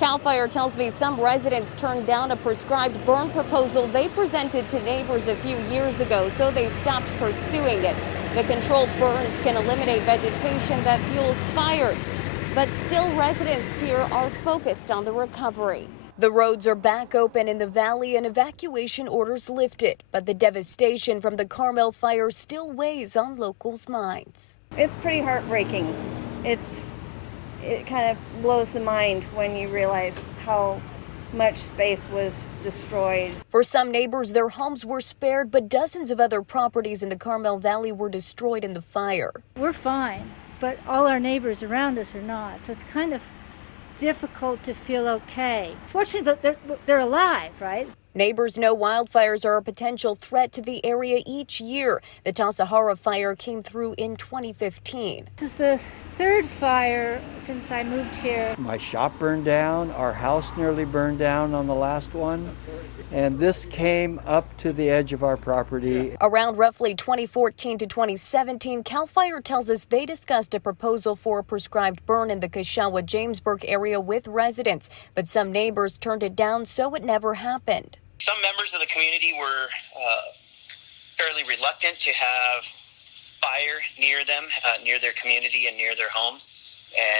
CAL FIRE tells me some residents turned down a prescribed burn proposal they presented to neighbors a few years ago, so they stopped pursuing it. The controlled burns can eliminate vegetation that fuels fires, but still residents here are focused on the recovery. The roads are back open in the valley and evacuation orders lifted, but the devastation from the Carmel fire still weighs on locals' minds. It's pretty heartbreaking. It kind of blows the mind when you realize how much space was destroyed. For some neighbors, their homes were spared, but dozens of other properties in the Carmel Valley were destroyed in the fire. We're fine, but all our neighbors around us are not, so it's kind of difficult to feel okay. Fortunately, they're alive, right? Neighbors know wildfires are a potential threat to the area each year. The Tasahara fire came through in 2015. This is the third fire since I moved here. My shop burned down, our house nearly burned down on the last one, and this came up to the edge of our property. Around roughly 2014 to 2017, CAL FIRE tells us they discussed a proposal for a prescribed burn in the CACHAGUA-Jamesburg area with residents, but some neighbors turned it down, so it never happened. Some members of the community were fairly reluctant to have fire near them, near their community and near their homes,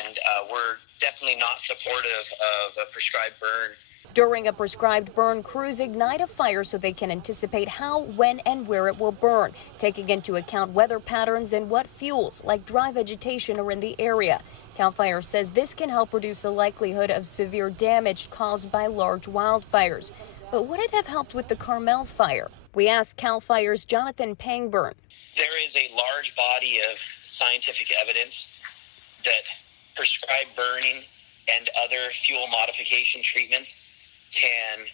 and we're definitely not supportive of a prescribed burn. During a prescribed burn, crews ignite a fire so they can anticipate how, when, and where it will burn, taking into account weather patterns and what fuels, like dry vegetation, are in the area. CAL FIRE says this can help reduce the likelihood of severe damage caused by large wildfires. But would it have helped with the Carmel fire? We asked CAL FIRE's Jonathan Pangburn. There is a large body of scientific evidence that prescribed burning and other fuel modification treatments can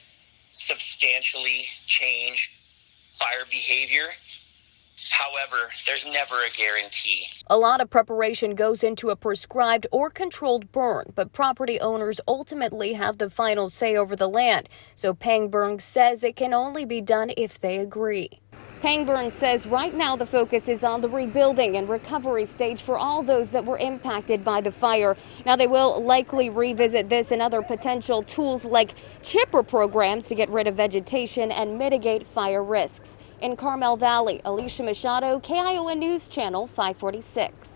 substantially change fire behavior. However, there's never a guarantee. A lot of preparation goes into a prescribed or controlled burn, but property owners ultimately have the final say over the land. So Pangburn says it can only be done if they agree. Pangburn says right now the focus is on the rebuilding and recovery stage for all those that were impacted by the fire. Now they will likely revisit this and other potential tools like chipper programs to get rid of vegetation and mitigate fire risks. In Carmel Valley, Elisha Machado, KION News Channel 546.